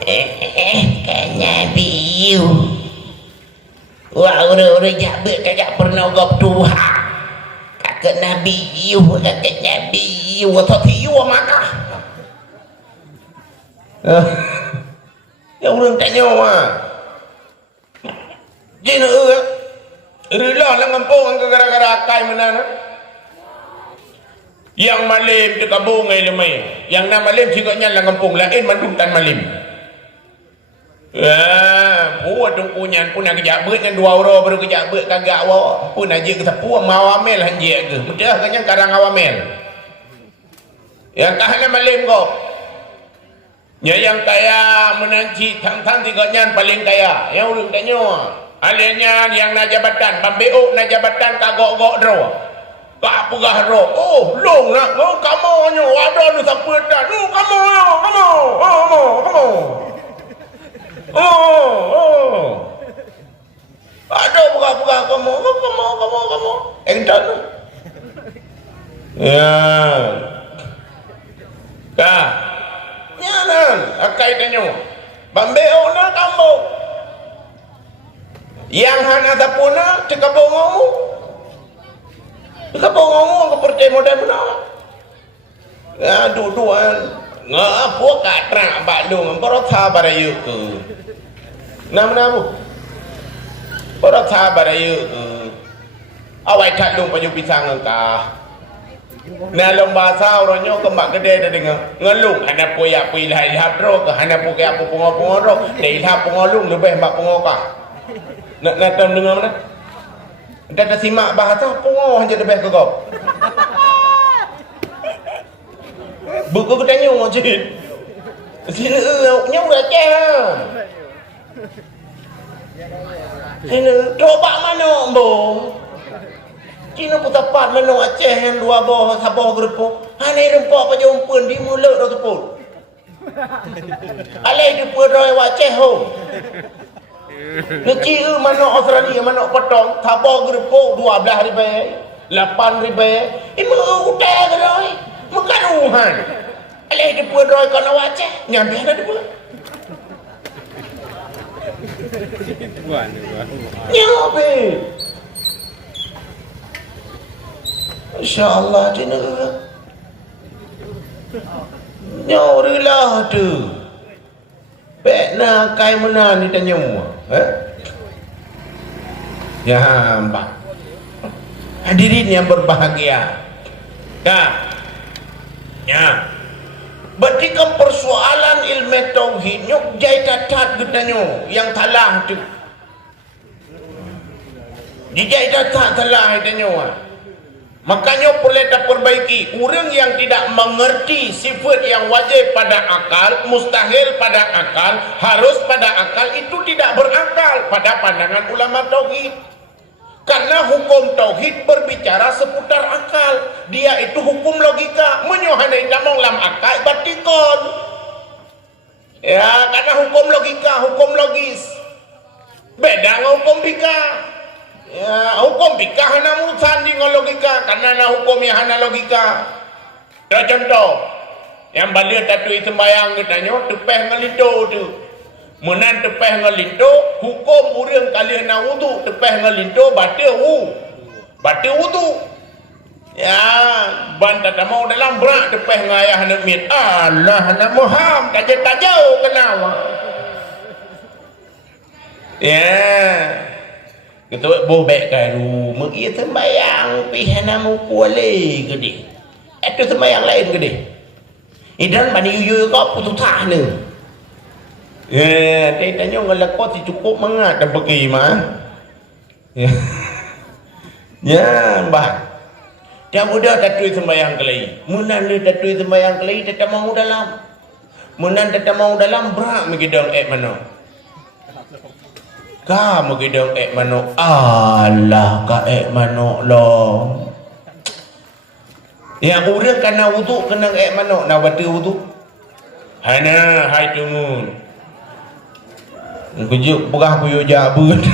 Kan Nabi you. Wah, orang-orang jabat kagak pernah gop Tuhan. Kakak Nabi you, kakak Nabi you, tapi you maka. Yang orang tanya wah. Jina rela lah ngampung angka gara-gara akai mana. Yang malim tu kabung ai lemai. Yang nak malim cikoknya lah ngampung lain mandum tan malim. Puan tungkunyan pun nak kejap beut dengan 2 orang baru kejap beut kagak awak. Pun aja ke sepuang mawamel hanjek ke. Mudah kan karang awamel. Yang kahana malim kau. Yang kaya menanci tang-tang tikoknya paling kaya. Yang urang tanya. Alihnya yang nak jabatan, pambeuk nak jabatan kagok-gok dro. Kak pegah dro. Oh, long nak. Oh, kamu nyo ada nu siapa dah. Nu kamu. Ada pegah-pegah kamu. Engdan. Ya. Kak. Nyanan, akai tanya. Pambeuk nak kamu. Yang hana sapuna cekabongomu. Cekabongomu ke percaya modal benar. Ya duduan. Ngapa katrak balung perotha barayu tu. Nama-nama. Perotha barayu tu. Awai tak dong paju pisang engkah. Nah lomba sa oronyo kembak gede dah dengar. Ngelung hana poyak pilih hadro ke hana poyak apa pengor-pengor. Dei ha pengolung lebih mbak pengokah. Nak tam dengar mana? Dah simak bahasa pungoh je lebih ke kau. Buku aku tanya cik. Sini nyong receh. Sini coba mana bong? Cina putapat mana Aceh yang 2 bawah Sabah gerepuk. Hanai rempok apa jumpun di mulut dah tepuk. Alai di puroi Aceh ho. Kecil mana Australia mana potong Sabah gerepuk 12 ribu 8 ribu ini udah geroi mekaruhan alih di puroi kana Aceh nyampe ada di pula nyampe InsyaAllah cina nyorilah tu pek nak kai mana ni tanya mu ya mbak hadirin yang berbahagia ya berarti persoalan ilmu tauhid nyok jai tatat getanyo yang talah tu dijai tatat talah getanyo makanya boleh perbaiki orang yang tidak mengerti sifat yang wajib pada akal, mustahil pada akal, harus pada akal, itu tidak berakal pada pandangan ulama tauhid. Karena hukum tauhid berbicara seputar akal. Dia itu hukum logika. Menyuhanai damong lam akal batikon. Ya, karena hukum logika, hukum logis. Beda dengan hukum bika. Ya, hukum bika hana urusan dengan logika karena na hukum yang hana logika. Contoh, yang balik tatu sembayang katanya tepeh ngelito tu. Menan tepeh ngelito, hukum urang kali na wudu tepeh ngelito batal wudu. Ya, banta tak mau dalam berak tepeh ngayah nak mit. Allah nak muham tajau kenapa? Ya. Kita bobek karu, mungkin sembayang pihana mu kuali gede. Itu sembayang lain gede. Idan bani yuyu kau putus tah ni. Ya, dia tanya ngelak kau si cukup mangat dan pergi mah. Ya, mbah. Dia mudah tatui sembayang kelai. Munan dia tatui sembayang kelai, dia mau dalam. Munan dia mau dalam berak megidang mana? Kamu gedong mano Allah ka mano lo. Yang urang kena wudu kena mano na wadu wudu. Hana hai tumun. Kujuk pegah kuyo jabut.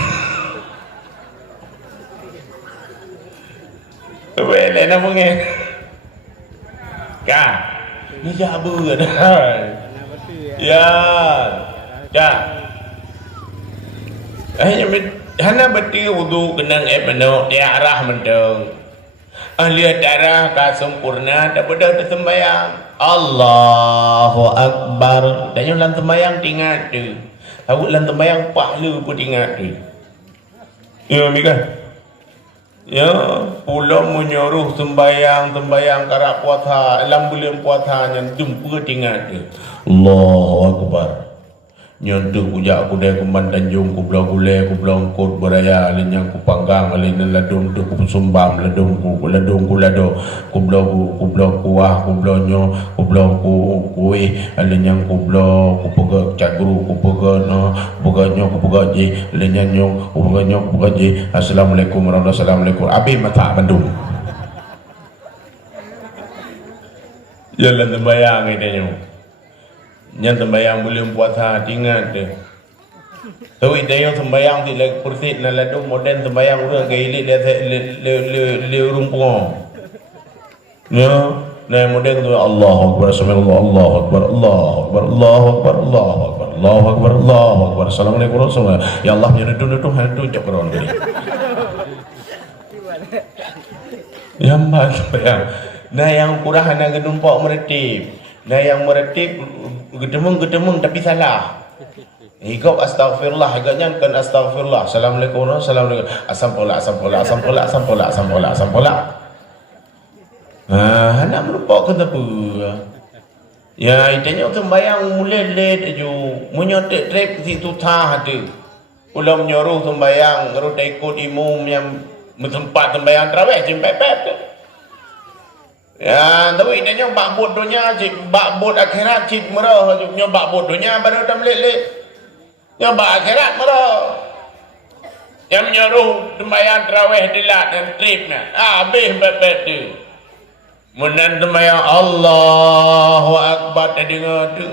Wele na mungkin. Ka. Ni jabut dah. Ya. Ya. Hana beti wudu kenang menok dia arah mendeng. Ahli darah ka sempurna daripada sembahyang. Allahu Akbar. Dan yang lan sembahyang tinggal tu. Tahu lan sembahyang pahala pun tinggal tu. Ya mika. Ya, pulau menyuruh sembahyang karak puasa, dalam bulan puasa yang jumpa tinggal tu. Allahu Akbar. Nyontu kujak kudai kuman Tanjung ku belah gulai ku belah angkut beraya lenyang ku panggang lenyang ladung tu ku sumbam ladung ku lado ku belah kuah ku belah nyo ku belah kuih lenyang ku belah ku pegak cagru ku pegak no pegak nyo ku pegak je lenyang nyo ku pegak nyo ku pegak je. Assalamualaikum warahmatullahi wabarakatuh. Abi mata Bandung jalan sembayang itu nyo yang sembahyang belum puasa tinggal tu. Tahu dia yang sembahyang di leg kursi na ladu modern sembahyang orang gailit dia le rumpung. Ya, na modern tu Allahu Akbar subhanallah Allahu Akbar Allahu Akbar Allahu Akbar Allahu Akbar Allahu Akbar Allahu Akbar. Assalamualaikum warahmatullahi wabarakatuh. Ya Allah nyedu hantu cak keron tadi. Yang sembahyang. Nah yang kurang nak gedumpak meretip. Nah yang meretip gedemung tapi salah. Hikau astagfirullah, agaknya kan astagfirullah. Assalamualaikum warahmatullahi wabarakatuh. Asampolak. Nak melupak ke apa? Ya, itanya sembahyang mulai late aja. Menyotek trip situ tah ada. Ulah menyuruh sembahyang, terus ikut imam yang bertempat sembahyang tarawih jempet-pet. Ya, tapi dia bak bodohnya cik, bak bod akhirat cik merah nyo bak bodohnya baru dah melit-lit. Nyo bak akhirat merah. Yang menyuruh sembahyang tarawih dilat dan tripnya. Habis bebet tu. Menan sembahyang Allahu Akbar tadi dengar tu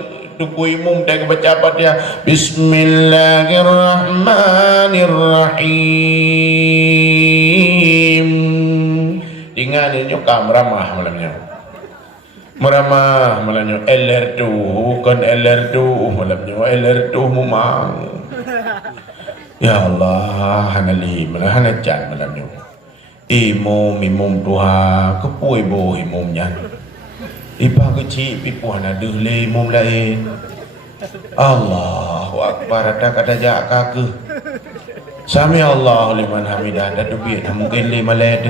imam tadi baca apa dia? Bismillahirrahmanirrahim. Ingat dia nyokam ramah malamnya. Meramah malamnya LR tu bukan LR tu malamnya LR tu memang. Ya Allah hanali malah hanajan malamnya. Imum tuha kepui bo imumnya. Ipa kecil pipuan ada le imum lain. Allahu Akbar ada kata jak kake. Sami Allah liman hamidah dan dubi mungkin le malad.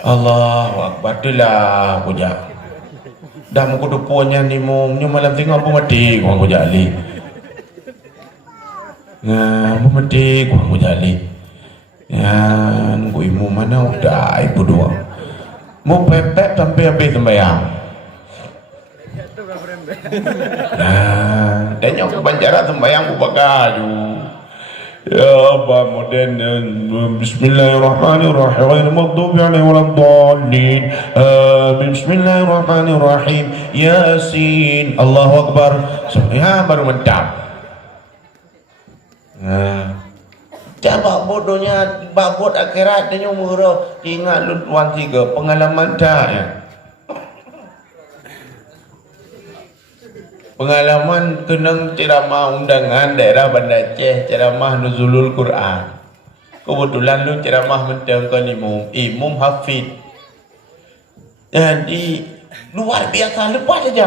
Allahu Akbar itulah kujak. Dah muka dupuannya ni mumnya malam tengok pun mati kurang kujak li. Pun mati kurang kujak li. Ya, nunggu imam mana udah ibu dua. Mau pepek sampai habis sembahyang. Dan yang kebanjaran sembahyang bubakaju. Ya Abah modern. Bismillahirrahmanirrahim. Maghdubi alaihim waladdallin. Bismillahirrahmanirrahim. Yasin. Allahu Akbar. Ya baru mentap. Coba bodohnya babot akhirat dia murah. Ingat lu tuan tiga pengalaman dah ya. Pengalaman kenang ceramah undangan daerah Banda Aceh, ceramah nuzulul Quran. Kebetulan lu ceramah mentengkan imam hafid. Jadi luar biasa lepas saja.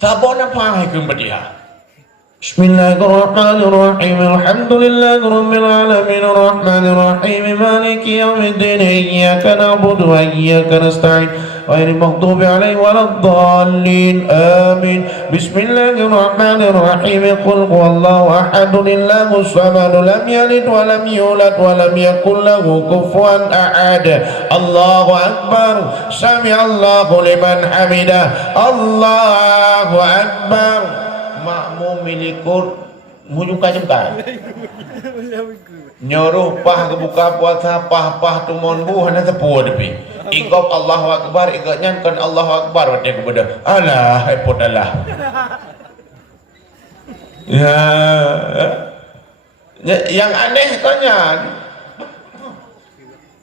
Sabar apa hai kemudian. Bismillahirrahmanirrahim. Alhamdulillahirabbil alamin arrahmanir rahim maliki yaumiddin iyyaka na'budu wa iyyaka nasta'in ghairil maghdubi 'alaihim waladdallin amin. Bismillahirrahmanirrahim. Qul huwallahu ahad Allahus samad lam yalid wa lam yulad wa lam yakul lahu kufuwan ahad. Allahu akbar. Sami'allahu liman hamidah. Allahu akbar. Makmum milikut mujukan jemkan nyuruh pah kebuka puasa pah tu monbu hana sepuluh depi ingkop Allahu Akbar ikatnya kan Allahu Akbar wadai kepada alah repot alah ya yang aneh tanya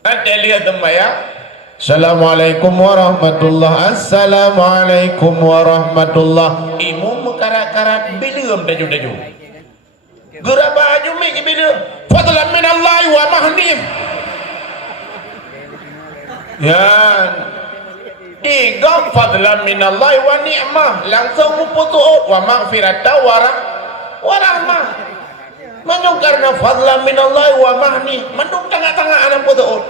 ada lihat sembahyang Assalamualaikum warahmatullahi. Assalamualaikum warahmatullahi. Imam karat-karat bilium daju-daju. Gerak baju mik bila fadlan min Allah wa mahnim. Ya. Tiga fadlan min Allah wa ni'mah, langsung putus wa maghfirata wa rahmah. Manung karena fadlan min Allah wa mahni, manung tengah-tengah anak putus.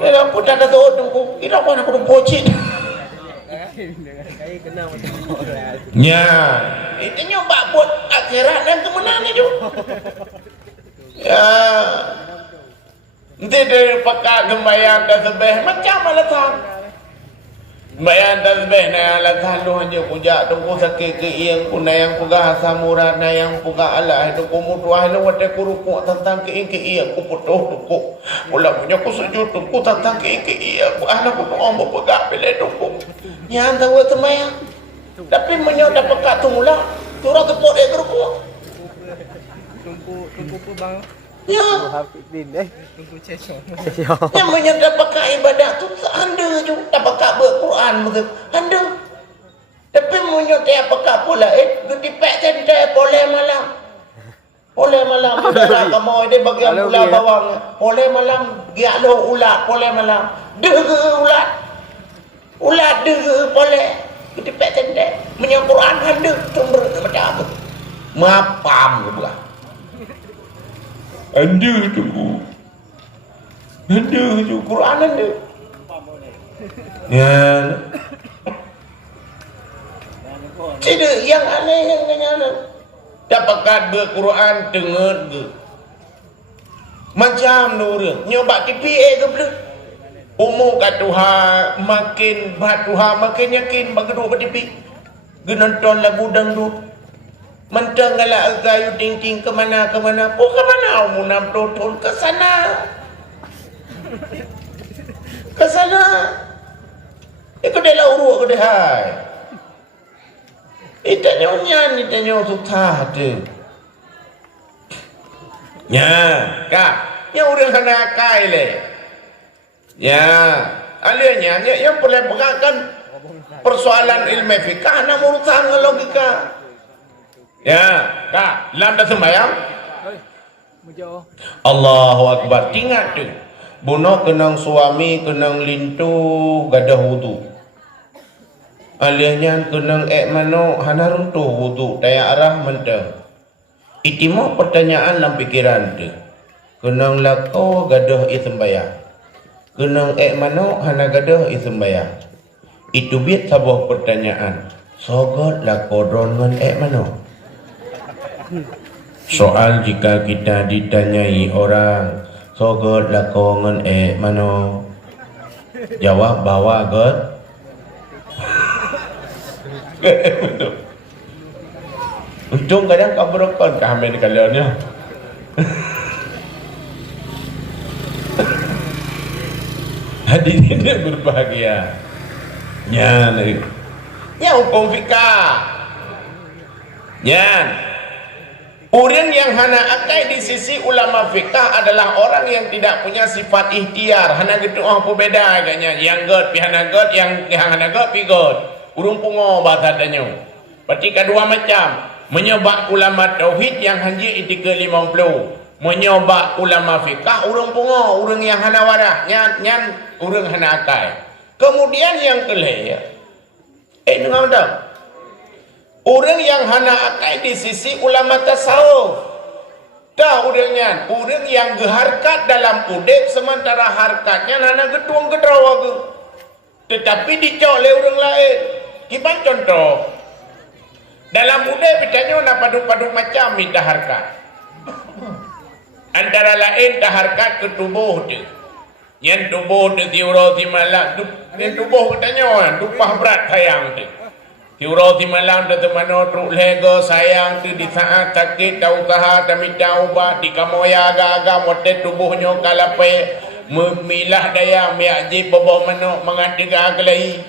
Dalam pun ada tu, ira pun aku pocit. Ya, itu nyoba buat akhirat dan kemenangan itu. Ya, nanti dari pekat gembayang tasbih macam mana tak? Bayang tasbih na alat lu hanya puja tunggu sakit ke yang kuna yang puga samurat na yang puga Allah itu kumutuah lu wate kuruku tentang ke yang ku putuh ku ulah punya ku sujud ku tentang ke yang ku anak ku ombo pegak bele tuku yang tahu temayang tapi menyoda pekat tu mula turun tepuk dia kuruku Tumpu bang. ya Tumpu cecok. yang menyoda pekat ibadat tu anda je dapat pekat berquran begitu anda tapi menyoda pekat pula dipek tadi boleh malam udara kamu dia bagian ulat bawang boleh malam giak lo ulat boleh malam dege ulat dege boleh dipek tadi menyoda Quran anda tumber macam apa mapam ke bukan anda tu Quran anda ya tidak yang aneh yang kenyataan dapatkan berquran dengar ke macam nurun nyoba KPA ke belum umur kat Tuhan makin bat Tuhan makin yakin bagaimana bertipi genonton lagu dangdut mentang galak gayu ting-ting ke mana oh ke mana umur 60 tahun ke sana itu dia lah urut ke dia hai itanya susah tu ya kak yang udah kena kai le ya alihnya yang boleh pegangkan persoalan ilmu fikah nak urusan logika ya kak lam dah sembahyang Allahu Akbar ingat tu bunuh kenang suami kenang lintu gadah wudu alihnya kenang mano hana runtuh wudu daya arah mentah itimu pertanyaan dalam pikiran tu kenang lako gadah sembahyang kenang mano hana gadah sembahyang itu biat sebuah pertanyaan sogot lako dron ngan mano soal jika kita ditanyai orang sogot lako ngan mano jawab bawa god untung kadang kau berokon kami kaliannya hadirin yang berbahagia ya hukum fikah orang yang hana akai di sisi ulama fikah adalah orang yang tidak punya sifat ikhtiar hana gitu apa beda agaknya yang god pi hana god yang hana god pi god urung pungo bahasa tanya berarti kedua macam menyobak ulama tauhid yang hanji etika 50 menyobak ulama fikah urung pungo urung yang hana warah nyan urung hana akai kemudian yang kelih dengar tak orang yang hana akai di sisi ulama tasawuf dah orangnya orang yang geharkat dalam udip sementara harkatnya hana getuang gedrawa tetapi dicok oleh orang lain gimana contoh dalam udip bertanya nak padu-padu macam minta harkat antara lain dah harkat ke tubuh tu yang tubuh tu tiura timalak yang tubuh bertanya dupah berat sayang tu tiura timalam tu temano truk lega sayang tu di saat sakit tak usaha tak minta ubat di kamoya agak-agak motet tubuhnya kalapai memilah daya miakjib bawa manuk mengatakan aglai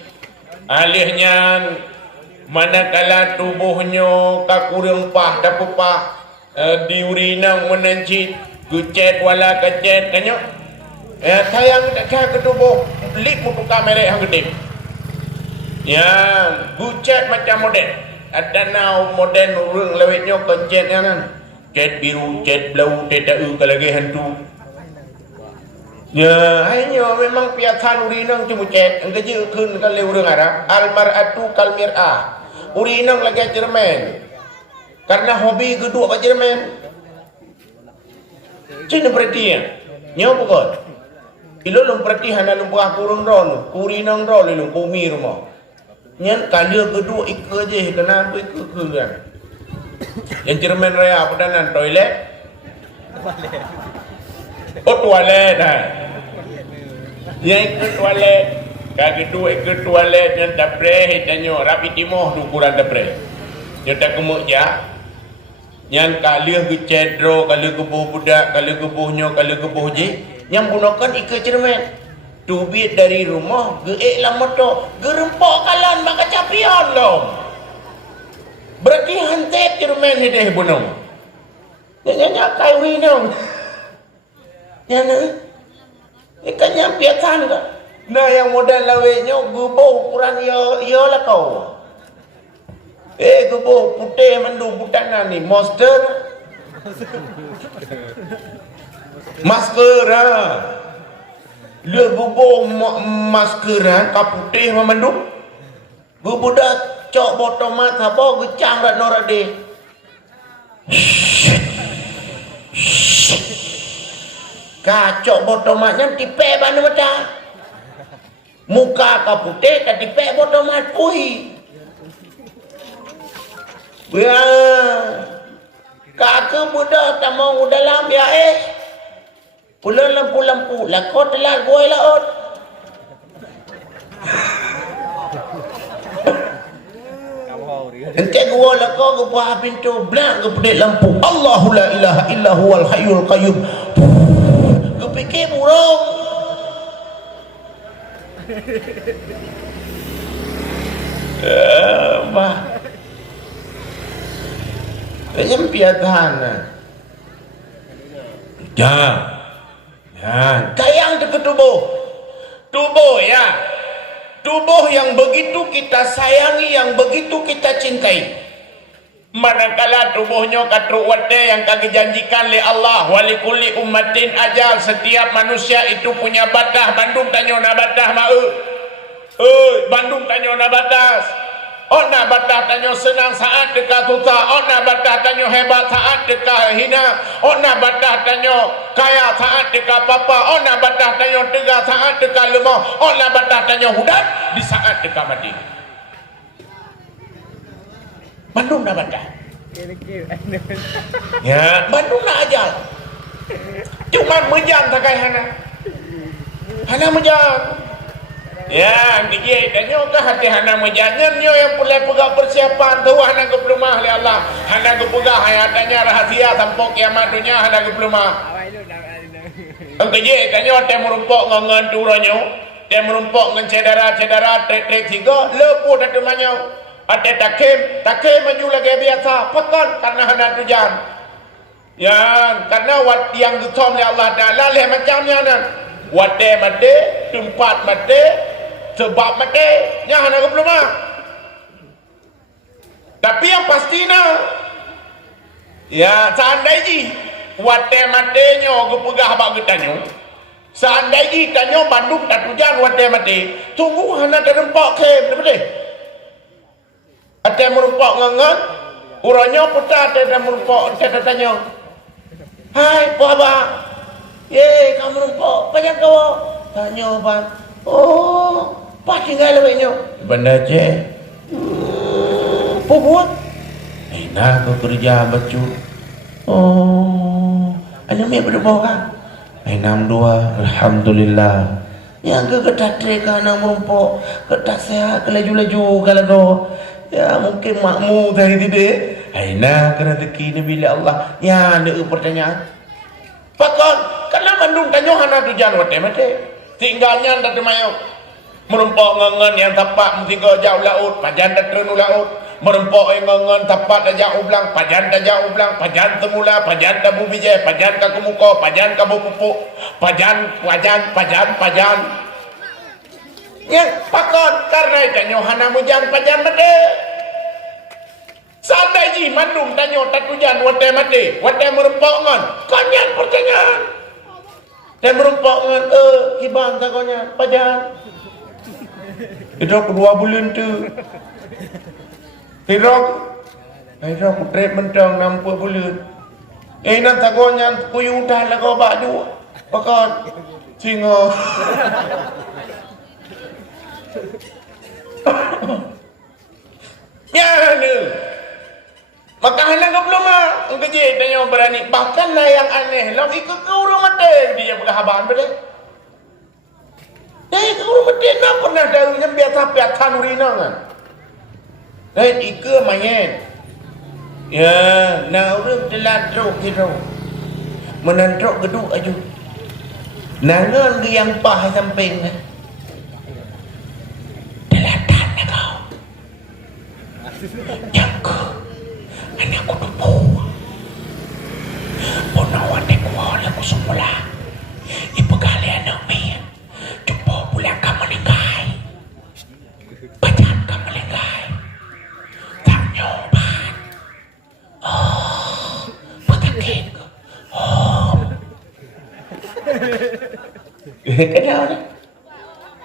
alihnya manakala tubuhnya kakurang pah dapat pah diurinang menancit gucet wala kecet kanyo sayang tak kah ke tubuh lip mutu kamera yang gede ya gucet macam model ada now modern orang lewetnya kencetnya kan. Cat biru, cat blau, cat tahu kalau lagi hantu. Ya, hanya memang piatan urinang cuma cat. Engkau je kun kalau orang Arab. Al-mar'atu kal mir'ah. Urinang lagi Jerman. Karena hobi kedua kat Jerman. Cina berarti ya. Nyawa bukan. Ilo lum perti hana lum buah kurung ron, kurinang ron lum kumi rumah. Nyan kali kedua ikut je kenapa ikut kan. Yang Jerman raya padanan toilet. Oh toilet dah. Yang ikut toilet. Kali kedua ikut toilet yang dapre hitanyo rapi timoh tu kurang dapre. Yang tak kemuk ya. Yang kali ke cedro, kali ke buh budak, kali ke buhnya, kali ke buh je. Yang gunakan ikat cermin tubit dari rumah geek lah motor gerempak kalan maka capian lo berarti hantet cermin ni deh bunung nyanyi kai winong nyanyi ikannya piatan ka nah yang modal lawenya guboh ukuran ya lah kau guboh putih mandu putanan ni monster maskera le gubo maskera kaputih memandu gubo dah cok botomat apa gecang rat norade kacok botomatnya tipe banu mata muka kaputih ka tipe botomat pui ya kakak budak tak mau dalam ya pulang lampu-lampu lakot telah goi laut ente gua lakot gua buah pintu blak gua pedek lampu Allahu la ilaha illa huwal hayyul qayyum gua fikir burung bah macam piatan ya, kayang dekat tubuh ya, tubuh yang begitu kita sayangi, yang begitu kita cintai. Manakala tubuhnya katruk wate yang kami janjikan oleh Allah, walikulli ummatin ajal, setiap manusia itu punya batas. Bandung tanya na batas mau, Bandung tanya na batas. Oh na batas tanya senang saat dekat tuta, oh na batas tanya hebat saat dekat hina, oh na batas tanya kaya saat dekat papa, oh na batas tanya tegak saat dekat lemah, oh na batas tanya hudan di saat dekat mati. Bandung na batas. Ya, Bandung na ajal. Cuma menjam takai hana menjam. Ya, dia tanya ke hati hana menjangan yang pulai pegang persiapan tu hana ke pelumah oleh Allah. Hana ke pegang hayatannya rahasia sampai kiamat dunia hana ke pelumah. Engkau je tanya tem merumpok ngan turanyo, tem merumpok ngan cedera trek tiga lepu dak temanyo. Ada takim maju lagi biasa pekan karena hana tujan. Ya, karena wat yang ditom oleh Allah Taala leh macamnya nan. Wate mate, tempat mate, sebab mate, nya hana ke pelumah. Tapi yang pastinya, ya seandainya wate mate nyo gepegah bak getanyo. Seandainya tanyo Bandung tak hujan wate mate, tunggu hana terempak kem betul. Ada merumpak ngangan, uranya putar ada merumpak tanyo. Hai, apa abang? Ye, kamu merumpak, panjang kau? Tanya abang. Oh, pas tinggal lewatnya. Benda je. Apa buat? Nah, kau kerja baju. Oh, ada mi berdoa kan? 62, alhamdulillah. Yang ke ketat treka nak merumpak, ketat sehat, kelaju-laju kalau kau. Ya mungkin makmu dari tidak. Aina kena rezeki ni bila Allah. Ya ada pertanyaan. Pakon, karena Bandung tanya hana tujan wate mate. Tinggalnya tak mayo. Merempok ngangan yang tapak mesti ke jauh laut, pajan tak terenu laut. Merempok ngangan tapak jauh ulang, pajan tak jauh ulang, pajan temula, pajan tak bubijai, pajan ka kemuka, pajan ka pupuk, pajan. Yang pakon karena itu hana mujan pajan mate. ih mandum tanya tak hujan watai mati. Watai merempak ngan. Kanyan pertanyaan. Dan merempak ngan kiban tak kanyan. Pajan. Itu kedua bulan tu. Hirok ku trip mentang 60 bulan. Nan tak kanyan kuyu dah lah kau baju. Pakan singa. Ya ni. Maka hendak kau belum engkau je tanya berani. Bahkanlah yang aneh. Lau ikut kau orang mati. Dia berkahaban pada. Kau orang mati nak pernah dahunya biasa-biasa nurina kan. Ika main. Ya, nak orang telah truk kita. Menantruk geduk aju. Nangan ke yang pah samping ni. Telatan na kau. Yang ke. Anak ko tupo. Punawan ni kuha lang ko sumula. Ipagali anak mi. Tupo pulang ka malingay. Pajan ka malingay. Tanyoban. Oh. Pagkakin ko. Oh. Kenal ni?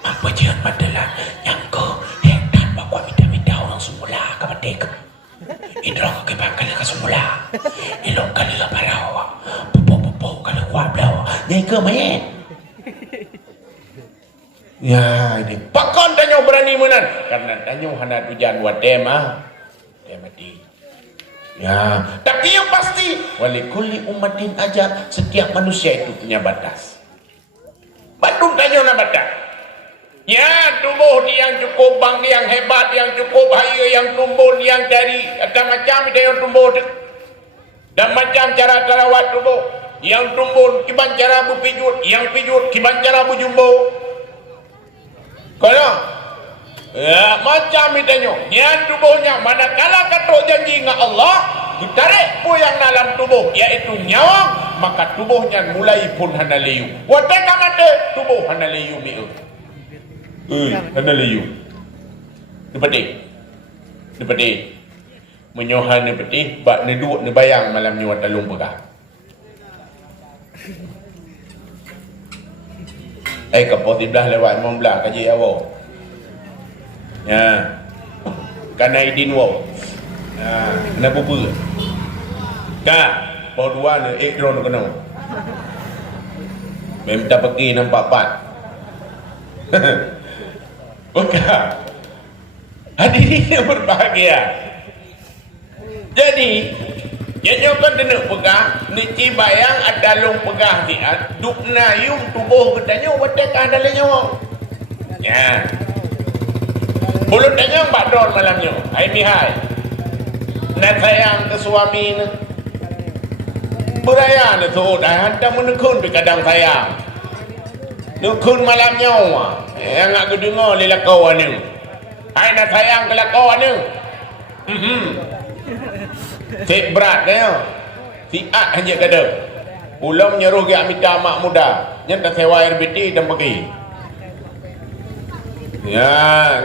Apa jangan madalah yang ko hektan bakwa minta-minta orang semula ka matik. Idrong ke bakal ka semula. Ilong kali ka paraw. Pupo-pupo kali wablaw. Nyai ke mayen. Ya, ini pakon tanyo berani menan. Karena tanyo hana tujan wa tema. Mati. Ya, tapi yang pasti walikulli ummatin ajal, setiap manusia itu punya batas. Bandung tanyo na batas. Ya, tubuh yang cukup bang, yang hebat, yang cukup haya, yang tumbun, yang dari macam dia yang tumbuh dan macam cara terawat tubuh. Yang tumbun kiban cara berpijut, yang pijut kiban cara berjumbo. Kalau ya, macam itu yang tubuhnya manakala katok janji dengan Allah, ditarik pun yang dalam tubuh, iaitu nyawa, maka tubuhnya mulai pun hana liu. Watai kamate tubuh hana liu miu. Hana liu. Dipati. Menyohan dipati, bak ne duk ne bayang malam ni watalung pegah. Kapot iblah lewat membelah kaji awak. Ya. Kana idin wo. Na bubu. Ka, po dua ne drone kono. Minta pergi nampak pat. Oka. Hadirin yang berbahagia. Jadi, yang kan kena pegah, ni bayang ada long pegah dia, duk nayung tubuh katanya watak ada lenyo. Ya. Bulu tanya mbak Don malamnya. Hai mihai. Nak sayang ke suami ni. Beraya ni tu dah hantar menekun di kadang sayang. Nekun malamnya. Yang nak kedengar lila kawan ni. Hai nak sayang ke kawan ni. Cik berat dia. Siat hanya kata. Ulang nyeruh dia minta mak muda. Yang tak sewa air biti dan pergi. Ya,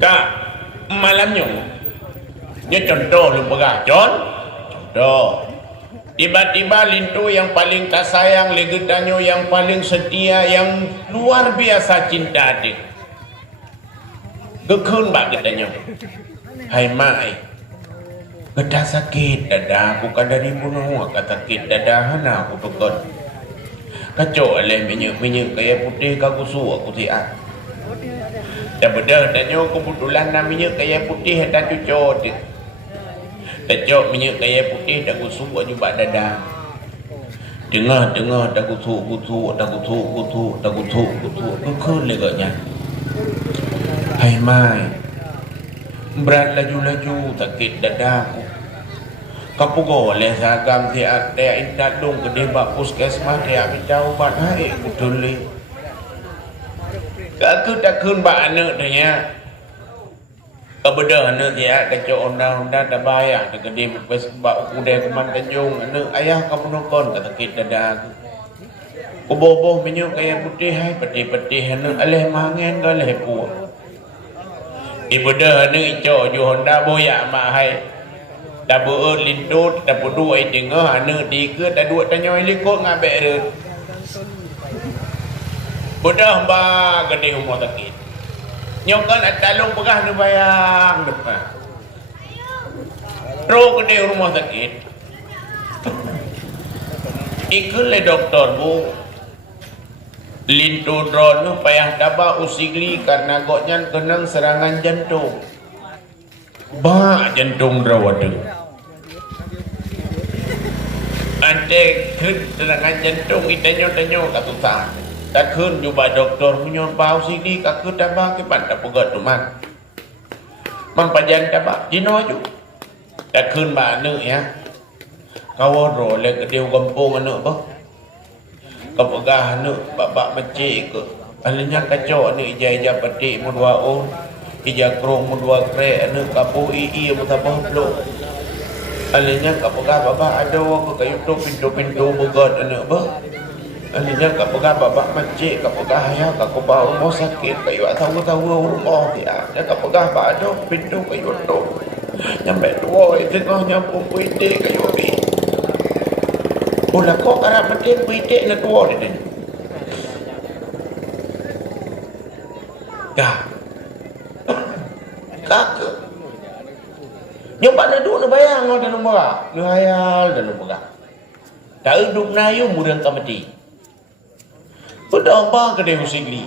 Kak, malamnya dia contoh lu pegah, contoh. Tiba-tiba lintu yang paling tak sayang, legetanyo yang paling setia, yang luar biasa cinta adik. Gekun bak katanya. Hai mai. Kedah sakit dada aku kan dari bunuh kata sakit dada hana aku tukar. Kacau oleh minyak kaya putih kaku su aku siap. Dan bedah tanya kebetulan namanya kaya putih dan cucuk. Kacau minyak kaya putih dan kusu baju bak dada. Tengah-tengah tak kutu. Kekun leganya. Hai mai. Berat laju-laju sakit dadaku. Kapu goleh sagam tiap intat dong ke debak puskesmas tiap minta ubat hai betul ni. Aku tak kun bak anak dia. Kebedah anak dia kacau undang-undang tak bayar ke kedai bak kudai kuman Tanjung anak ayah kamu nongkon kata sakit dadaku. Kuboh-boh minyak kaya putih hai peti-peti anak aleh mangen galeh puak. ibu dah ni ijo ju honda boya mak hai dah bu lindut dah bu dua tengah anu di ke dah dua tanya likut ngabek dia budak ba gede rumah sakit nyokan atalung pegah ni bayang depan ro gede rumah sakit ikut le doktor bu lintu drone payah daba usigli karena goknya kenang serangan jantung ba jantung drawadu ante ke serangan jantung itanyo katuta tak kun juga doktor punya bau sini kakut daba ke pan tak pegat tuman man panjang daba dino ju tak kun ba nu ya kau ro le ke dia kampung anu ba kapagah anu babak macik ke alnya kacau ni ija petik mudwa on ija krong mudwa kre anu kapu ii mutabah blo alnya kapagah babak ada ke kayu tu pintu begat anu ba alnya kapagah babak macik kapagah ya kapagah rumah sakit kayu tahu rumah dia dan kapagah ba ada pintu kayu tu nyampe dua tengah nyampung pitik kayu ni Pula kok arah penting pitik nak tua dia ni. Kak. Kakak. Nyoba nak duduk nak bayang kau dalam berak. Lu hayal dalam berak. Tak hidup nayu mudah kau mati. Pada apa kedai usigli?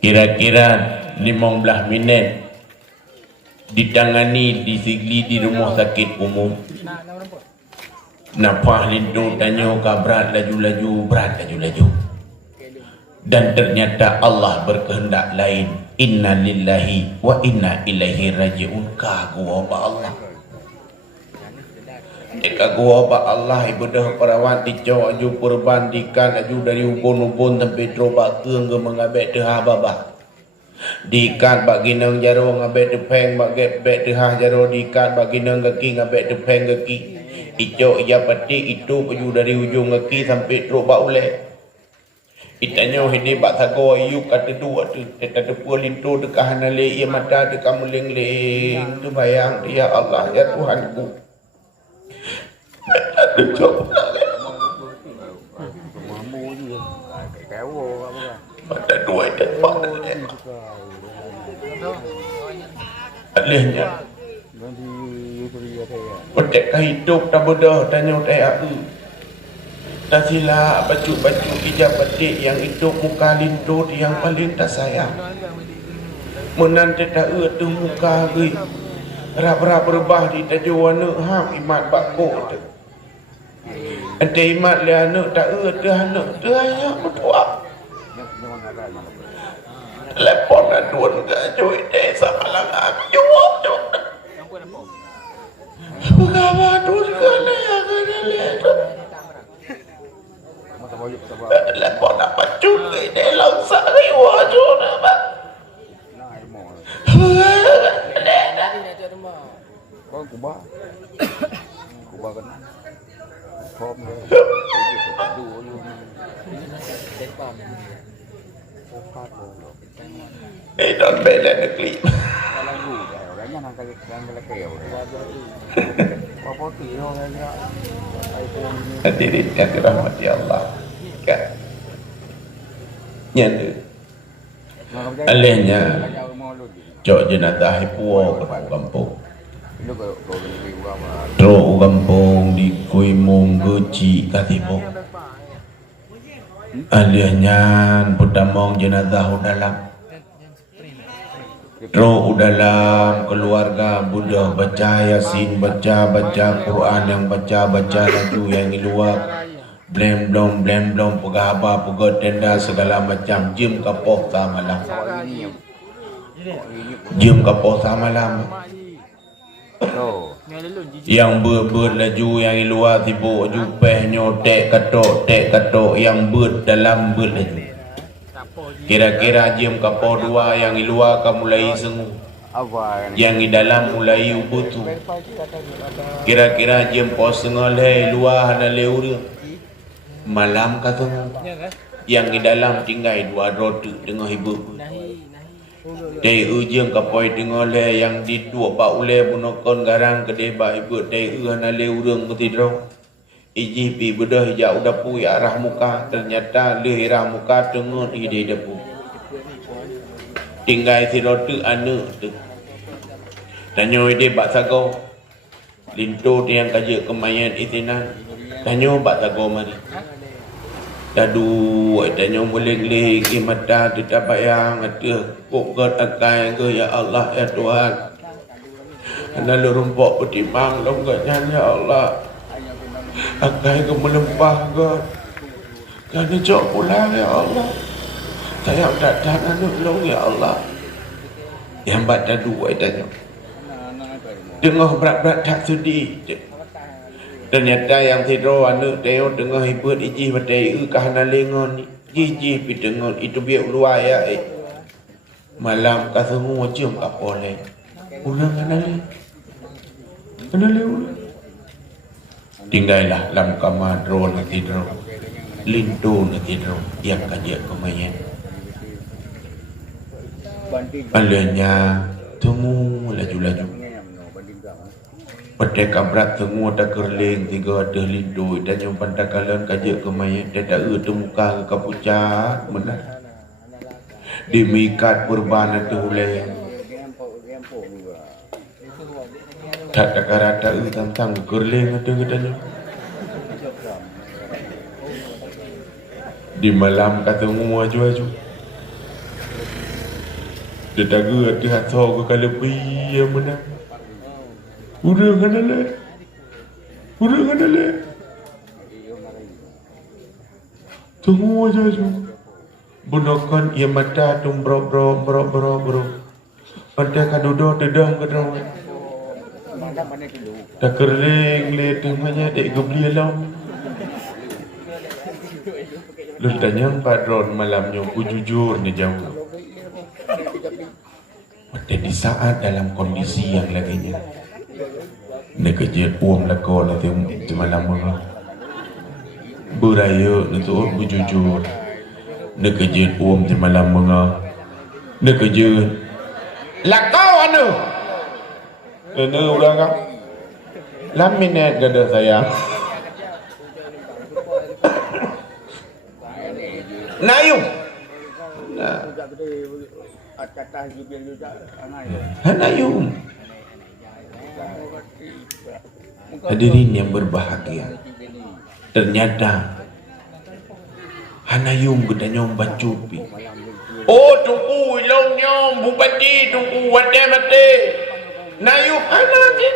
Kira-kira 15 minit ditangani di sigli di rumah sakit umum. Napah lindu danyo ka berat laju-laju dan ternyata Allah berkehendak lain. Inna lillahi wa inna ilaihi raji'un. Kagua ba Allah kagua ba Allah ibu dah perawat dico aju perbandingkan aju dari ubun-ubun sampai droba keung ke mengabek tehah babah diikat bagi nang jaro ngabek tepeng bagi bek tehah jaro diikat bagi nang kaki ngabek tepeng kaki ijo ia petik itu peju dari ujung kaki sampai teruk bak ulek itanya hidi bak thago ayu kata dua tu kata pua lintu dekah nale ia mata dekah meling-ling tu bayang ya Allah ya Tuhanku ada coba ada dua dan pada alihnya Petek hidup tak bodoh tanya tak aku. Tak silap baju-baju hijab petik yang hidup muka lintut yang paling tak sayang. Menanti tak tu muka gui. Rap-rap berbah di tajuk warna ham imat bakok tu. Ada imat le anak tak tu anak tu ayah bertuak. Telepon aduan ke cuy deh sama langan. Jawab. Pegawai tu sekali yang kena lihat. Lepon apa juga ini langsak riwa juga pak. Có Cuba kan form dulu Don beda negeri. kalau dulu orangnya nang kaya keo apa kilo ya Hadirin yang dirahmati Allah. Kan. Nyandu. Alihnya cok jenazah puo ke kampung. Tro kampung di Kuimung Guci Katibo. Alihnya putamong jenazah dalam. Tro dalam keluarga Buddha baca Yasin, baca Quran yang baca laju yang luar. Blem blom pegah apa pegah tenda segala macam jim kapok samalam. Jim kapok samalam. Yang ber laju yang luar tibu jupeh nyotek katok yang ber dalam ber laju. Kira-kira jim kapok dua yang luar kamu mulai sengu. Yang di dalam mulai ubutu. Kira-kira jim pos ngoleh luar hana leur. Malam kata yang di dalam tinggal dua roti dengan ibu. Dai ujung kapoi tengah le yang di dua ba ule bunokon garang kedai ba ibu dai na le urang ketidro. Iji pi bedah ja udah pu ya arah muka ternyata le arah muka tengah ide depu. Tinggal si rotu anu tu. Tanyo ide bak sago. Linto tiang kaje kemayan itinan. Tanyo bak sago mari. Dadu tanyo boleh lagi mata tidak bayang ada pokok akai ke ya Allah ya Tuhan. Lalu rumput petimang longganya ya Allah. Akai ke melempah ke. Jadi jauh pulang ya Allah. Saya datang anak long ya Allah. Yang baca dua tanya. Tengah berat-berat tak sudi. Ternyata yang tidur anak tengok tengah hibut iji batai kahana lengon jiji pi tengok itu biar luar ya. Malam ka semua cium ka pole. Ulang kanale. Kanale ulang. Tinggallah dalam kamar drone tidur. Lintu tidur yang kajian kemayan. Alanya temu laju-laju. Pada kabrat temu tak kerling tiga ada lindu dan yang pandakalan kajian kemayan dan tak temu muka ke kapucat mana. Demikat berban itu ulai. Tak ada karata tentang kerling ada katanya. Di malam ketemu aju-aju. Dedaga ada hatau ke kalepi yang menang. Udah kanale. Tunggu aju-aju. Bunokan ia mata tum bro. Pada kadudo dedang kedong. Tak kerling le tengahnya dek gebli alam. Lu tanya padron malamnya aku jujur ni jauh. Pada di saat dalam kondisi yang laginya. Nak kerja puam lakon nanti malam mana. Beraya untuk aku jujur. Nak kerja puam di malam mana. Nak kerja lakau anu. Ini udah kan? Laminat gada sayang. Nayung. Nayung. Hadirin yang berbahagia. Ternyata Hanayum kita nyom bacupi. Oh tunggu long nyom bupati tunggu wade mati. Nayum Hanayum.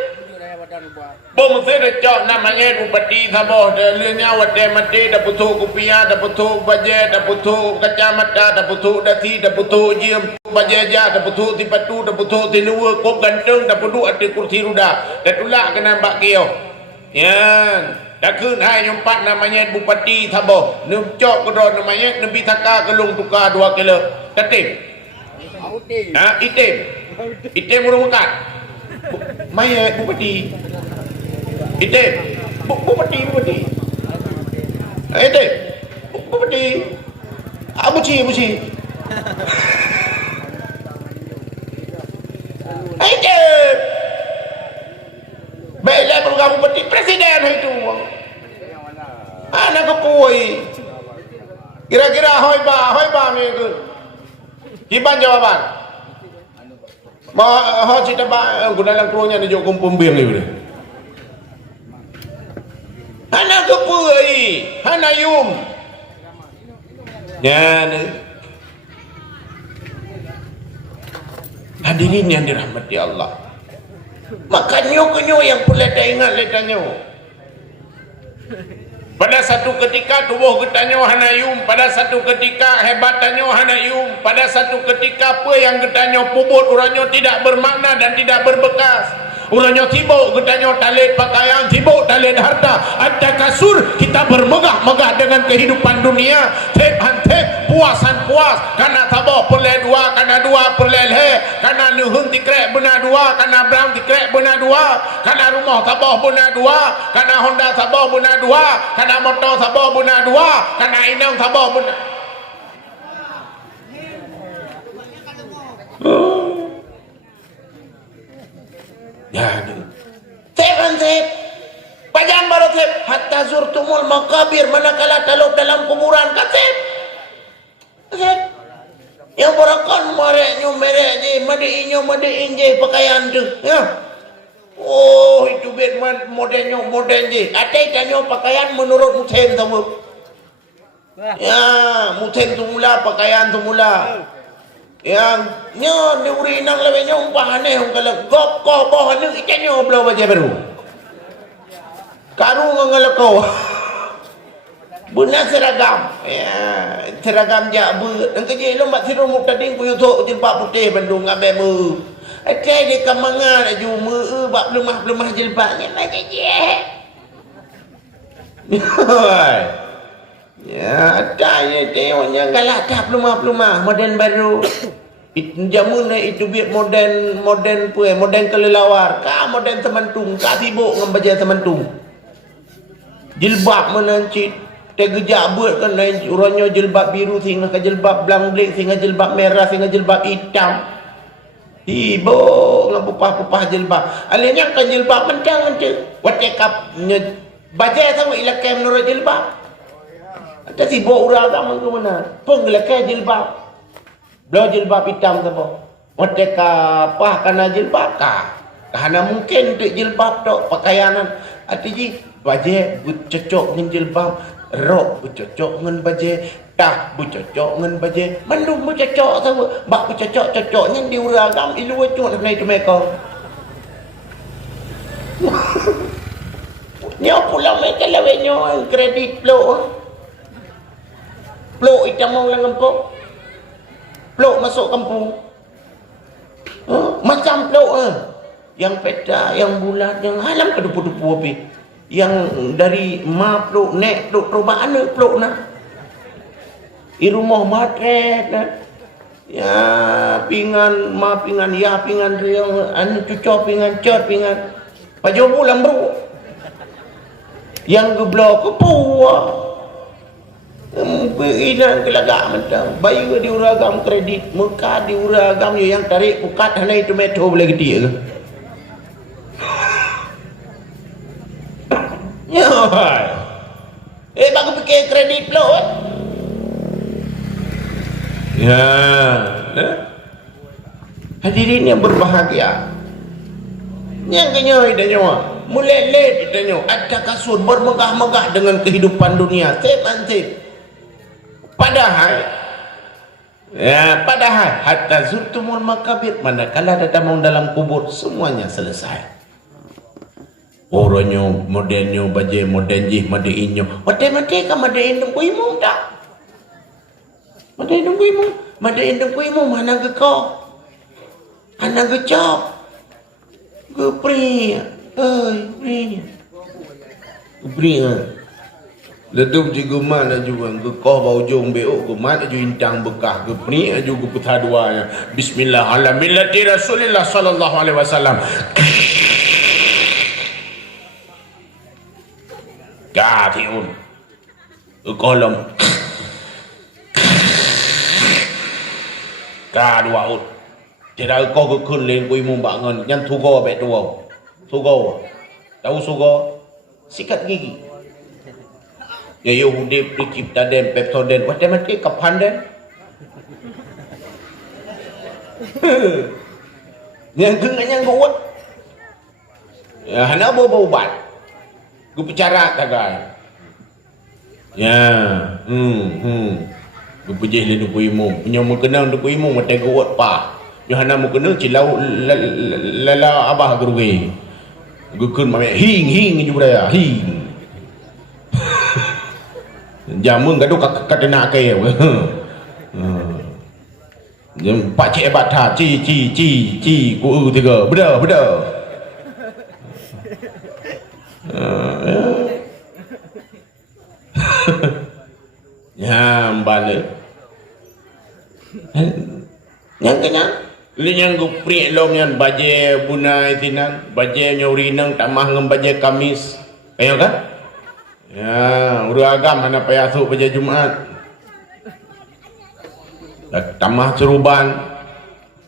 Bom sercok namanya bupati Sabah dalinya wade mati dah putu kupia dah putu baje dah putu kacamata dah putu dasi dah putu jiem bajaja dah putu tipatu dah putu tinua kop ganteng dah putu ada kursi roda dah tulak kena bak kiau. Ya, dah kun hai empat namanya bupati Sabah. Nemcok kedua namanya Nabi Saka kelung tukar 2 kilo. Katim. Itim. Itim merupakan mayat bupati. Itim. Bupati. Itim. Bupati. Abuci. Itim. Baiklah program bupati presiden itu. Anak kepui. Kira-kira hoi ba ni ke. Kiban jawapan. Ho cerita ba gunalan keluarnya ni jok kumpul biang ni. Anak kepui. Hanayum. Ya ni. Hadirin yang dirahmati Allah. Maka nyo yang boleh tak ingat letanya. Pada satu ketika tubuh getanyo Hanayum, pada satu ketika hebatanyo Hanayum, pada satu ketika apa yang getanyo puput uranyo tidak bermakna dan tidak berbekas. Uranyo sibuk getanyo talit pakaian, sibuk talit harta, ada kasur kita bermegah-megah dengan kehidupan dunia. Tep puas karena tabah perleh dua, karena dua perleh he, karena nuhun tikrek benar dua, karena berang tikrek benar dua, karena rumah tabah benar dua, karena Honda tabah benar dua, karena motor tabah benar dua, karena inang tabah benar. Ya, Tep kan Tep. Pajan baru Tep. Hatta zurtumul makabir, manakala taluk dalam kuburan kan Tep. Tep. Yang berakan merek je, madiin je pakaian tu. Ya. Oh, itu bet modern je. Atai tanya pakaian menurut Mutem tahu. Ya, Mutem tu mula pakaian tu mula. Yang nya diuri nang lewenya umpah aneh kalau gokoh boh ni ikannya belau baca baru. Karu ngalakau. Benar seragam. Ya, seragam jabu. Nang kerja lombat siru muktading ku yutuk jilbab putih Bandung ambe mu. Atai di kamangan aju mu bab lemah jilbabnya macam je. Ya, ada tengoknya galak dah pelumah modern baru. Jamun itu biar modern kelelawar. Ka modern temantung, ka sibuk ngam baca temantung. Jilbab menancit, tegejak buat kan lain urangnya jilbab biru sehingga ke jilbab belang belik sehingga jilbab merah sehingga jilbab hitam. Ibu ngam pupah jilbab. Alihnya kan jilbab mentang ente. Watekap baca sama ilakai menurut jilbab. Ada sibuk urang agama ke mana? Pengelakai jilbab. Belau jilbab hitam tu apa? Mereka apa kena jilbab kah? Karena mungkin untuk jilbab tu pakaianan. Artinya baju bercocok dengan jilbab, rok bercocok dengan baju, tah bercocok dengan baju, mandum bercocok sama. Bak bercocok-cocoknya di uragam ilu wacuk nak itu mereka. Nya pula mereka lawenya kredit peluk hitam mau lang kau. Peluk masuk kampung. Macam peluk yang peta, yang bulat, yang halam ke dupu-dupu api. Yang dari ma peluk, nek peluk, terubah anak peluk nak. Di rumah matret nak. Ya, pingan, ma pingan, ya pingan, riang, anu cucok pingan, cot pingan. Pajau bulan bro. Yang geblok ke puah. Perinan kelagak mentang bayu di uragam kredit muka di uragam yang tarik pukat hana itu metro boleh gede ke ya bagus fikir kredit pula ya hadirin yang berbahagia yang kenyai dan nyawa mulai let dan nyawa ada kasut bermegah-megah dengan kehidupan dunia tip padahal hatta zurtumul makabir manakala datang dalam kubur semuanya selesai. Orangnya modernnya baje modern jih madiinnya. Mati kan madiin dengku imum tak? Madiin dengku imum mana ke kau? Ana ke cop? Ke pri? Pri. Ledum juga mana juga kau bau jong beok ke mana juga intang bekah ke ni juga putar duanya bismillah ala millati rasulillah sallallahu alaihi wasallam kafiun kolom ka dua ut tidak kau ke kun lên kui mum bangun nyan thugo be tuo thugo tahu sugo sikat gigi ya Yahudi pencipta dan Pepsodent matematik kapan dan yang kenganya kuat ya hana bawa ubat gue bicara kagak ya gue pejih le duku imum punya mau kenal duku imum mata kuat pa ya hana mau kenal cilau lala abah gerugi gue kun mame hing juga ya hing jamun gaduh kata nak kaya pak cik batha ci ku tiga beda ya balik yang kena yang gu pri lom yang baje bunai tinan baje nyori nang tamah ngam baje kamis ayo kan ya, uragam mana payah tu pada Jumaat. Tamah ceruban,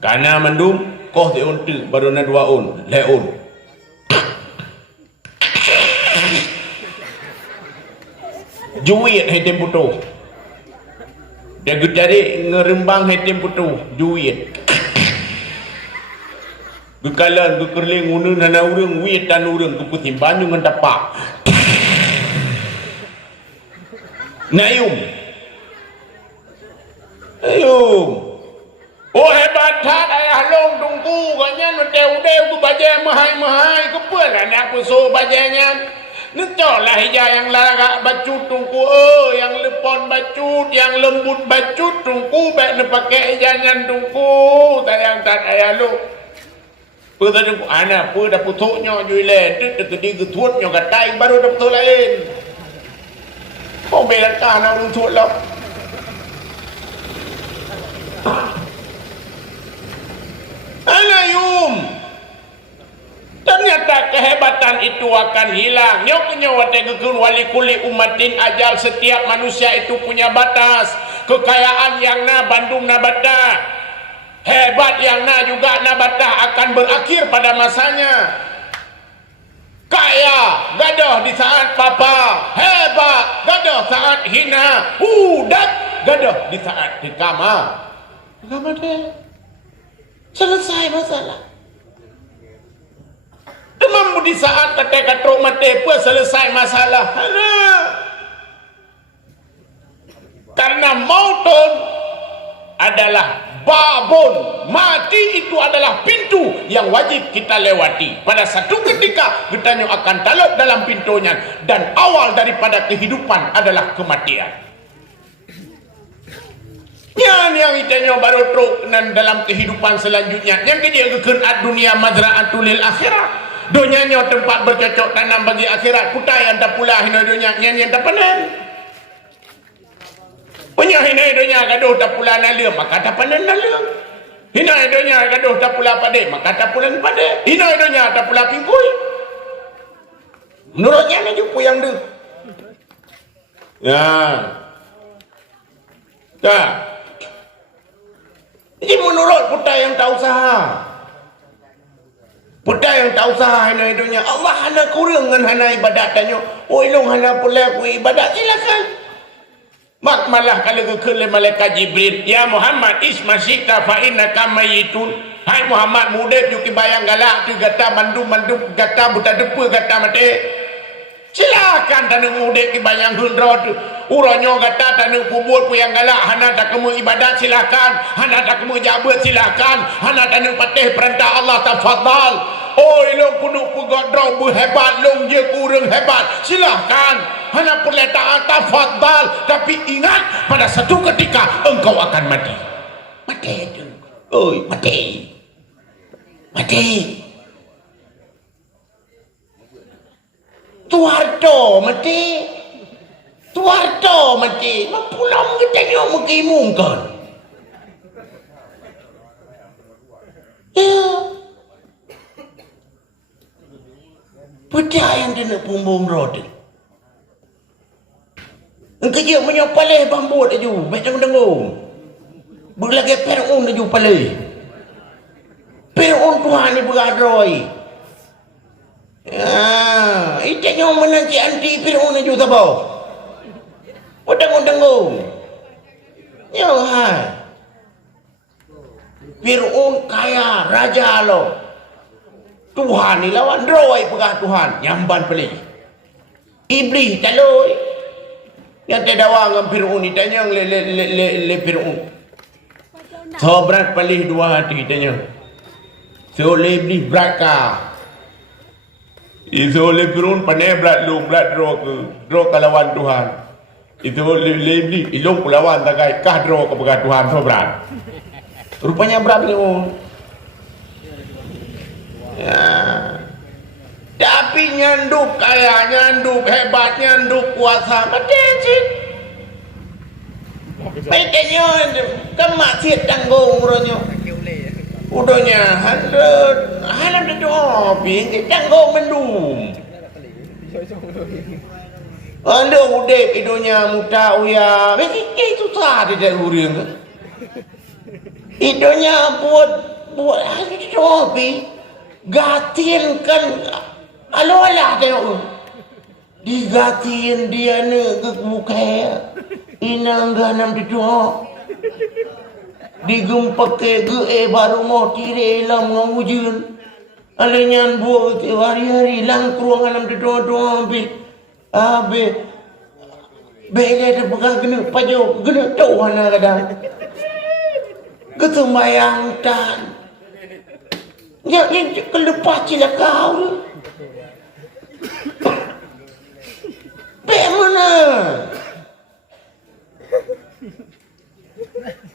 Karena mandum koh te on tu baru na 2 on leon. Juit hai tempo tu. Dia gudari ngerembang hai tempo tu juit. Gekalan gekerling unun hana urang wit dan urang keputing banyu ngan tapak. Nayum. Ayum. Oh hebat tak ayah long tungku kanyan mendeu-deu ku bajai mahai-mahai ke puan anak ku so bajainya. Necok lah hijau yang lagak bacut tungku yang lepon bacut, yang lembut bacut tungku baik nak pakai hijangan tungku tayang tak ayah lu. Pu tadi anak pu dah putuknya juilen tu terkedi getuatnya katai baru dah putuk lain. Kau bela kana urang tuat lah. Alayum. Ternyata kehebatan itu akan hilang. Nyoknya wategekun wali kuli umatin ajal, setiap manusia itu punya batas. Kekayaan yang na Bandung nabata, hebat yang na juga nabata akan berakhir pada masanya. Kaya gadah di saat papa, hebat gadah saat hina, budak gadah di saat dikama. Dikama deh. Selesai masalah. Demam di saat kata truk mati pun selesai masalah. Karena mautun adalah babon, mati itu adalah pintu yang wajib kita lewati. Pada satu ketika kita akan talut dalam pintunya, dan awal daripada kehidupan adalah kematian. Yang itanya baru truk dan dalam kehidupan selanjutnya yang dia kekenat dunia mazra'atul lil akhirah. Donyanya tempat bercocok tanam bagi akhirat. Putai yang tak pula hina dunia yang tak panen. Punya hina dunia gaduh tak pula nala, maka tak panen nala. Hina dunia gaduh tak pula pade, maka tak pula pade. Hina dunia tak pula pingkui. Menurutnya ni jumpa yang dia. Ya. Tak. Ini menurut putai yang tak usaha. Putai yang tak usaha hina hidupnya. Allah hana kurang dengan hana ibadat tanya. Oh ilung hana pula aku ibadat. Silakan. Mak malah kalau kekelih malaikat Jibril. Ya Muhammad ismasyita fa'innaka mayitun. Hai Muhammad muda juki bayang galak tu gata mandum gata buta depa gata mati. Silakan tanah muda ki bayang hundra tu. Uranya kata tanah kubur pu yang galak. Hana tak kemu ibadat silakan. Hana tak kemu jabat silakan. Hana tanah patih perintah Allah tafadhal. Oh ilong kuduk pegadrau berhebat long je kurang hebat. Silakan. Hana perletaan tafadhal. Tapi ingat pada satu ketika engkau akan mati. Mati itu. Oi mati. Mati. Tuarto mati. Tuarto mati. Mapulang kita nyo magkimungkan. Ya. Peda yang dia nak bumbung roda. Engkau je menyopalih bambut aja. Baik jangan dengung. Berlagi perun aja palih. Perun Tuhan ni beradroi. Ya. Itanya menanti anti perun aja tak bau. Dengung-dengung. Ya hai. Fir'aun kaya raja lo. Tuhan ni lawan droi pegah Tuhan nyamban pelih. Iblis caloi. Yang terdawa dengan Fir'aun ni tanya le Fir'aun. Sobrat pelih dua hati tanya. So le iblis beraka. Iso le Fir'aun pandai berat lu berat dro ke lawan Tuhan. Itu lebih ilung pulawan takai kahdro kepada Tuhan sobran. Rupanya berat ni. Ya. Tapi nyanduk kaya, nyanduk hebat, nyanduk kuasa, macam Petenya kemak siat tanggung uranya. Udahnya halam dah doa ping tanggung mendum. Anda udah hidupnya muta uya, susah dia urang. Hidupnya buat buat tapi gatin kan alolah tengok digatin dia ne ke muka inang ganam tu digumpak ke baru mau tire lam ngujun alenyan buat hari-hari lang kruang alam tu abe bele tu pegang kena pajo kena tahu mana kadang ketumbayang tan yang kelepas cila kau bagaimana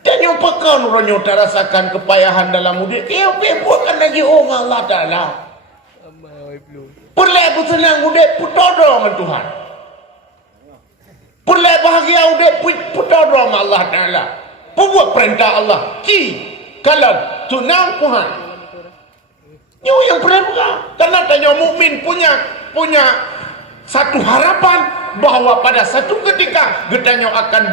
dan yang pekan orang yang rasakan kepayahan dalam mudik buatkan lagi orang Allah Ta'ala perlai pun senang mudik putodong dengan Tuhan perlai bahagia mudik putodong dengan Allah Ta'ala pembuat perintah Allah kalau tunang Tuhan yang perlai bukan karena tanya mukmin punya satu harapan bahawa pada satu ketika getanya akan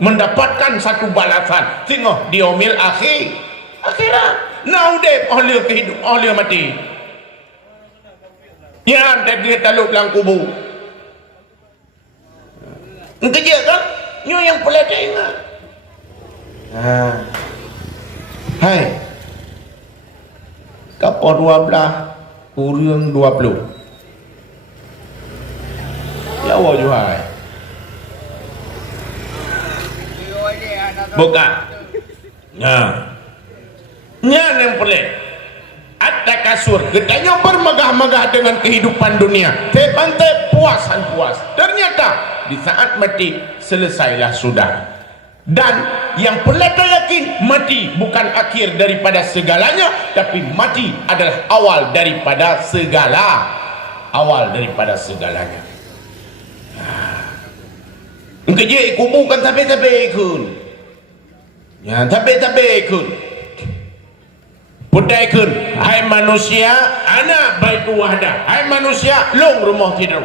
mendapatkan satu balasan tengok di omil akhirat now deh oleh kehidupan oleh mati yang dia taluk dalam kubur kerja kan yang boleh ingat hai kapal 12 kurang 20 ya Allah Juhai bukan yang pelik ada kasur getanya bermegah-megah dengan kehidupan dunia pantai puasan puas ternyata di saat mati selesailah sudah dan yang pelik yakin mati bukan akhir daripada segalanya tapi mati adalah awal daripada segalanya kerja kubur kan tapi kun ya tapi kun putih kun hai manusia anak baitu wahda hai manusia long rumah tidur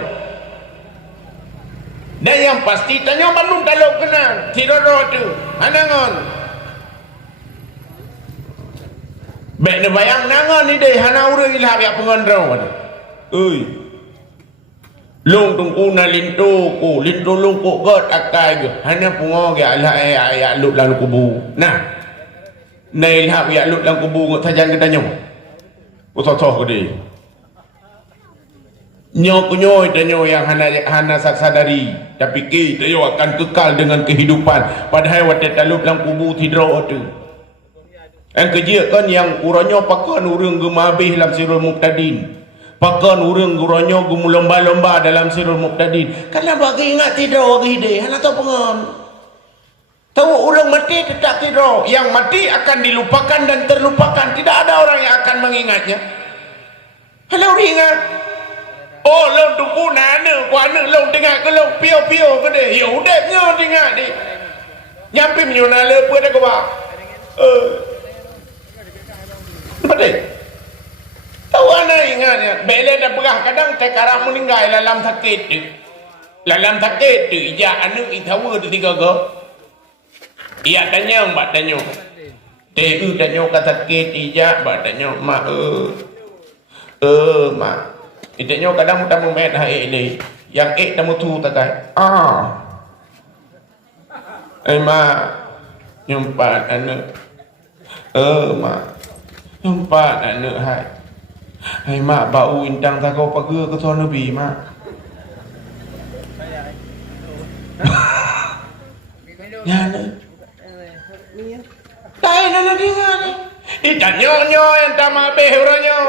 dan yang pasti tanya manung kalau kena tidur tu anangon baik ni bayang nangan ni deh hana urang ilah ya pengondraw oi long tungku na linto long ko got akai ge hanya pungo ge ala ya lut lang kubu nah nei ha ya lut lang kubu ngot sajan ke tanyo utoh ke di nyok tanyo yang hana sadari tapi kita yo akan kekal dengan kehidupan padahal watet lut lang kubu tidro tu yang kerja kan yang uranyo pakan urang gemabih dalam sirul muqtadin pakan urang guronyo gumulomba-lomba dalam sirul muqtadin karena bagi ingat tidur bagi dia hana tahu pengon tahu orang mati tetap tidur yang mati akan dilupakan dan terlupakan tidak ada orang yang akan mengingatnya kalau ingat oh long tuku nana kuana long tengah ke long pio-pio ke dia ya udah nyo tengah di nyampe menyona lepa dah ke bawah betul tahu anak ingatnya bila dah berah kadang tekarang meninggal dalam sakit tu ijak anak itawa tu tiga ke iya tanya mbak tanya tanya kata sakit ijak mbak tanya mak mak itanya kadang tamu met hai ni yang tamu tu takai mak nyumpat anak mak nyumpat anak hai mak bau intang tak kau pakai ke tuan Nabi mak ya ni dah nak dengar ni ikan nyo yang tamak behuranya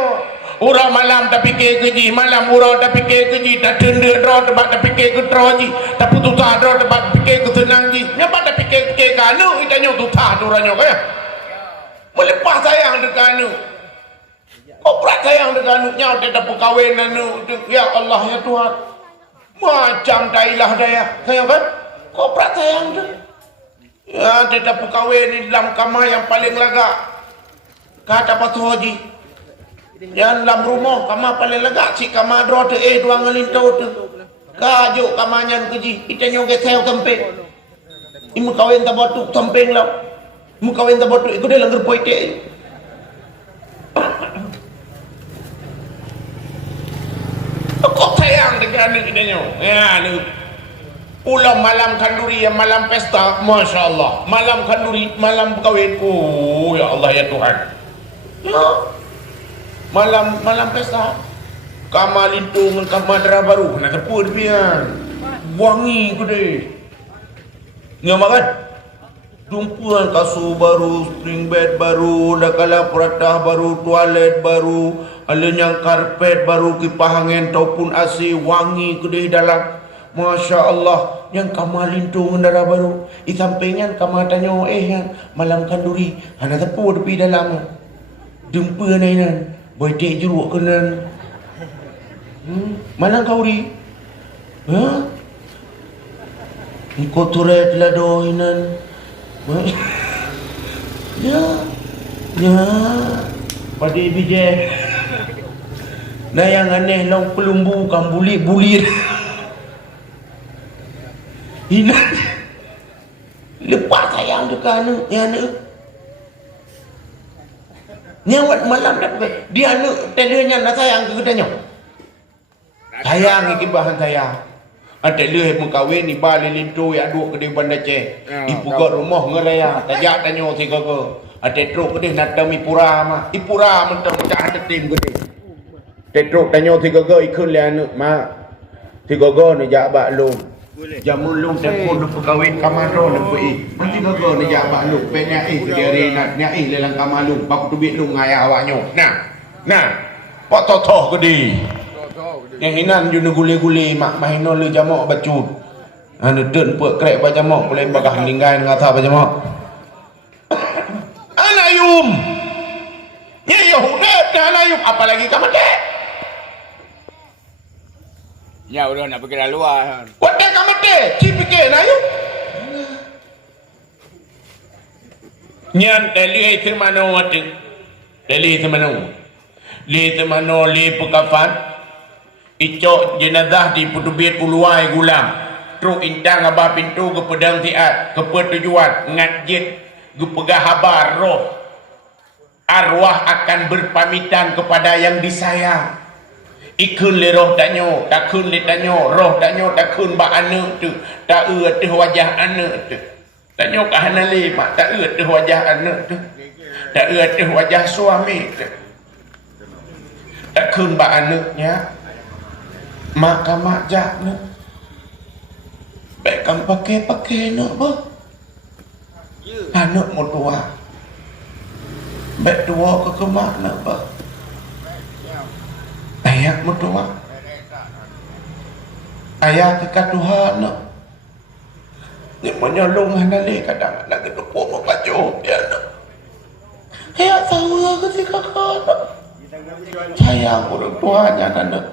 urang malam tapi ke keji malam urang tapi ke keji tak tenda draw tempat tapi ke ketroji tak putus draw tempat fikir ke senang ji nyapa tapi ke kanu ikan nyo tu tah urangnya kaya melepas sayang dekat anu kau berat sayang dengan anaknya dia perkahwin anak ya Allah ya Tuhan macam dailah daya sayang kan kau berat sayang tu ya dia perkahwin di dalam kamar yang paling lagak kata Patu Haji yang dalam rumah kamar paling lagak si kamar draw tu dua ngelintau tu kajuk kamarnya keji kita nyoge saya tempeng imu kawin tak batu tempeng lah Mu kawin ta bodoh ikut dia langgar poite. Kok sayang dengan dia. Ya ni. Pulang malam kanduri yang malam pesta, Masya Allah. Malam kanduri, malam kawin. Oh ya Allah ya Tuhan. Ya. Malam pesta. Kamar lintung, kamar darah baru. Nak tepur dia. Wangi ku deh. Ngam kan? Tumpuan kasur baru, spring bed baru, dah kala peratah baru, toilet baru, alanya karpet baru, kipas angin ataupun AC, wangi ku deh dalam. Masya Allah, yang kamar lintung darah baru. Di sampingnya kamar tanya, yang malam kanduri, ada tepur tepi dalam. Jumpa nainan, boydek jeruk kenan. Malam kanduri. Ha? Kau turet lah dohinan. Ya. Pada bijak. Nah yang aneh long pelumbu kan bulir. Hina. Lepas sayang dekat anak, ya anak. Nyawat malam dah dia anak telenya nak sayang ke katanya. Sayang iki bahan sayang. Ada leh mengkawin ni balik lintu ya duk ke di bandar Aceh. Ibu kat rumah ngeraya, tajak tanya si koko. Ada truk ke di natam ipura mah. Ipura mentang cak ada tim ke di. Tetruk tanya si koko ikut le anak mak. Si koko ni jak bak lum. Jamun lum tempun nak kawin kamaro nak pergi. Nanti koko ni jak bak lum. Pe nyai sendiri nak nyai lelang kamalum. Bak tu bit lum ngaya awaknya. Nah. Pak totoh ke di. Yang hinan you nak gule-gule mak mahino le jamak bacut. Anu den puak krek ba jamak boleh bagah meninggal ngata ba jamak. Anayum. Ya Yahuda anayum apalagi kamu dek. Ya udah nak pergi luar. Wadah kamu dek, ci fikir anayum. Nyan teli itu mana watu. Teli itu mana. Li itu mana li pekafan. Icok jenazah di putubit uluai gulam. Truk intang abah pintu ke pedang tiat. Ke pertujuan ngajit. Ke pegah habar roh. Arwah akan berpamitan kepada yang disayang. Ikun le roh taknyo. Takun le taknyo. Roh taknyo takun ba anak tu. Tak tu wajah anak tu. Taknyo kahana le mak. Tak tu wajah anak tu. Tak tu wajah suami tu. Takun ba anaknya. Mak kamak jak nak. Baik kamu pakai nak apa? Anak mau tua. Baik tua ke kemak nak apa? Ayah mau tua. Ayah ke Tuhan nak. Ni menyolong hanali kadang nak ketepuk mau baju dia nak. Ayah tahu lah ketika kau nak. Sayang orang tuanya nak.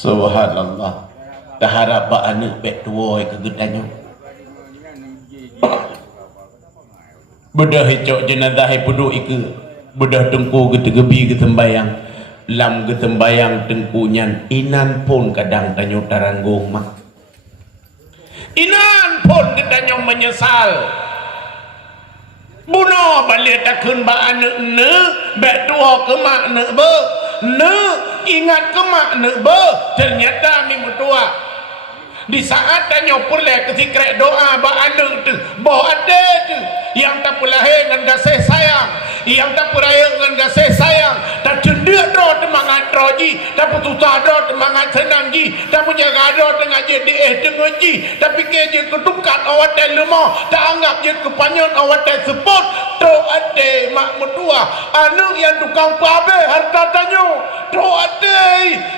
Subhanallah. Tak harap bak anak bek tua ke gedanyo. Bedah hicok jenazah puduk ike. Bedah tengku ke tegebi ke tembayang. Lam ke tembayang tengkunyan. Inan pun kadang tanyo taranggung mak. Inan pun gedanyo menyesal. Bunuh balik takun bak anak ne. Bek tua ke mak ne be. Ne ingat ke mak ne be. Ternyata mi mertua. Di saat tanya pulai ketika doa ba anak tu. Bah ada tu. Yang tak pulai dengan kasih sayang. Yang tak pulai dengan kasih sayang. Tak cendak doa temangat roji. Tak putusah doa temangat senang ji. Tak punya doa dengan jadi dengan ji. Tapi kerja ketukat awak dan lemah. Tak anggap je kepanyan awak dan sebut. Doa de mak mertua. Anak yang tukang pabe harta tanya. Doa de.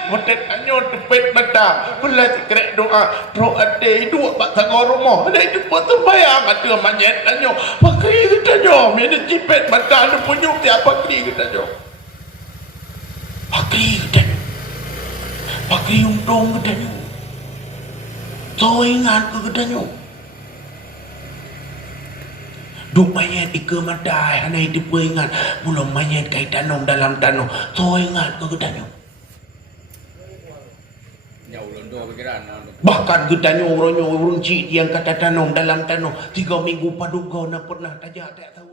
Mata tanya tepet mata. Pulai kerek doa. Doa de dua bak sangat rumah. Ada itu buat terbayang. Ada manyet tanya. Pakri kita jom. Ini cipet mata. Ada punyuk dia pakri kita jom. Pakri kita jom. Pakri untung kita jom. So ingat ke kita jom. Duk mayat ika madai. Hana itu pun ingat. Belum mayat kait tanong dalam tanong. So ingat ke kita jom. Ya ulang dua pikiran. Bahkan gedanyo ronyo runcit yang kata tanam dalam tanah 3 minggu paduga na pernah tajak tak tahu